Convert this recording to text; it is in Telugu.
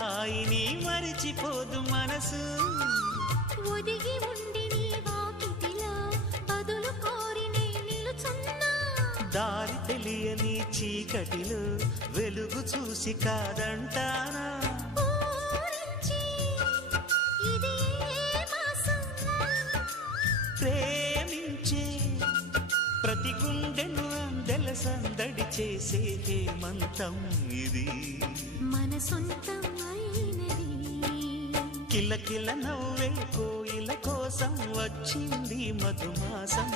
హాయిని మరిచిపోదు మనసు. ఒదిగి ఉండి నీ వాకిటిలో బదులు కోరి నే నిలుచున్నా. దారి తెలియని చీకటిలో వెలుగు చూసి కాదంటానా. ప్రేమించే ప్రతి గుండెను అందెల సందడి చేసే హేమంతం ఇది. మన సొంతం అయినది. కిలకిల నవ్వే కోయిల కోసం వచ్చింది మధుమాసం.